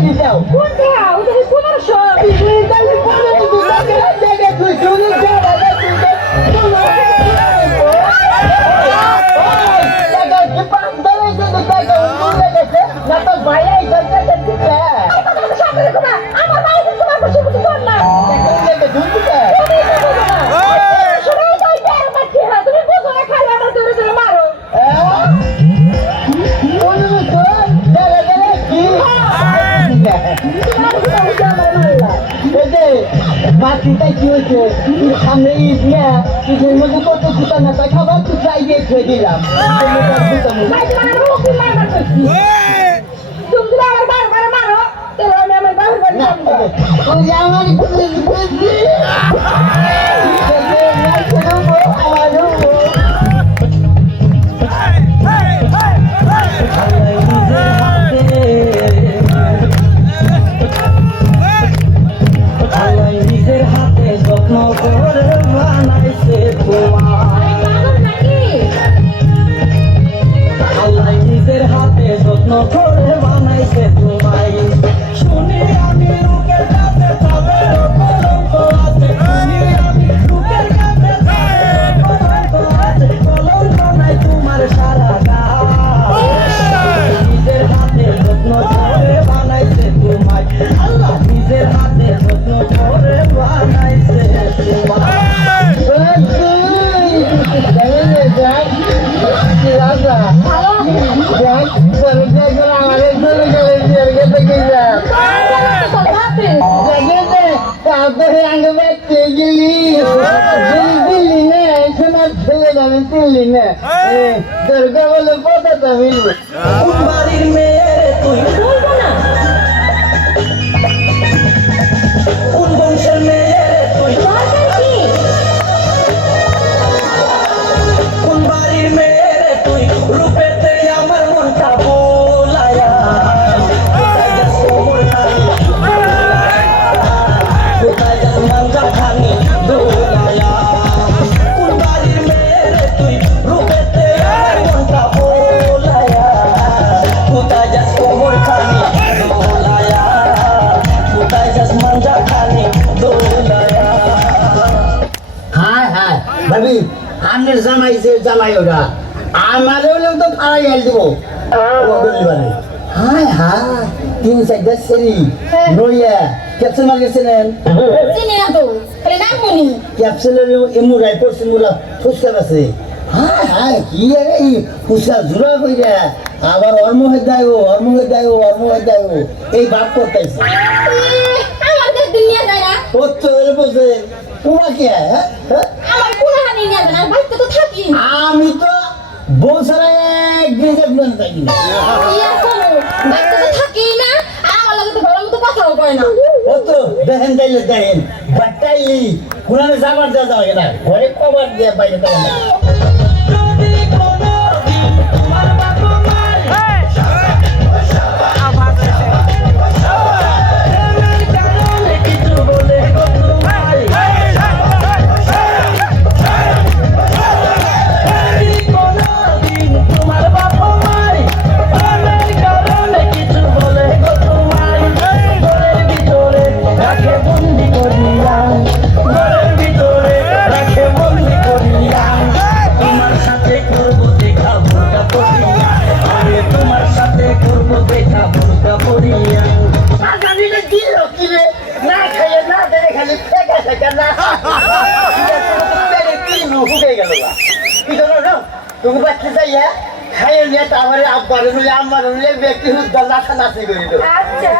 খালি দাও কোন দেয়া ওদের কোনার সব আমার বাইরে তোমার বসে বসে কর না তুমি বুঝো না খালি আমার ধরে ধরে মারো বাকিটাই কি হয়েছে সামনে ঈদ না ঈদের মধ্যে কত জুতা না তাই খাবার তো চাইবে খেয়ে দিলাম দুর্গা বলে পতাটা মিলবে বাড়ির মেয়ে তুই বলবো না কোন বংশের মেয়ে তুই কোন বাড়ির মেয়ে তুই রূপেতে আমার মনটা বোলায়া কোথায় যাস মাঞ্জা খানি দোলায়া কোন বাড়ির মেয়ে তুই রূপেতে আমার মনটা বোলায়া কোথায় যাস কোমর খানি দোলায়া কোথায় যাস মাঞ্জা খানি দোলায়া হায় হায় ভাবি আমের জামাই যে জামাই ওরা আমার হলেও তো ফাড়াই হেল দিব হায় হায় তিন চারটা সেরি নইয়া ক্যাপসুল মার গেছিলেন ক্যাপসুলের এমুরাই পড়ছেন মুরা ফুসকা আছে হায় হায় কি আরে এই ফুসকা জুড়া কইরা আবার অর্ম হয়ে যায় ও অর্ম হয়ে যায় ও অর্ম হয়ে যায় ও এই ভাব করতেছে আমাদের দুনিয়া যায় না কত এর বসে তোমার কি হ্যাঁ আমার কোন হানি নিয়ে যায় না বাইতে তো থাকি আমি তো বউ ছাড়া এক গেজেট মনে থাকি না ইয়া করো বাইতে তো থাকি না আমার লগে তো ভালো মতো কথাও কয় না ও তো দেখেন তাইলে দেখেন বাটাইলি কোরআনে যাবার দেওয়া যাবে না ঘরে কভার দিয়ে বাইরে দেওয়া না তুমি বাচ্চা যাইয়া খাইয়ে নিয়ে তারপরে আব্বার মিলে আম্মার মিলে ব্যক্তি উদ্ধার নাচা নাচি করিল আচ্ছা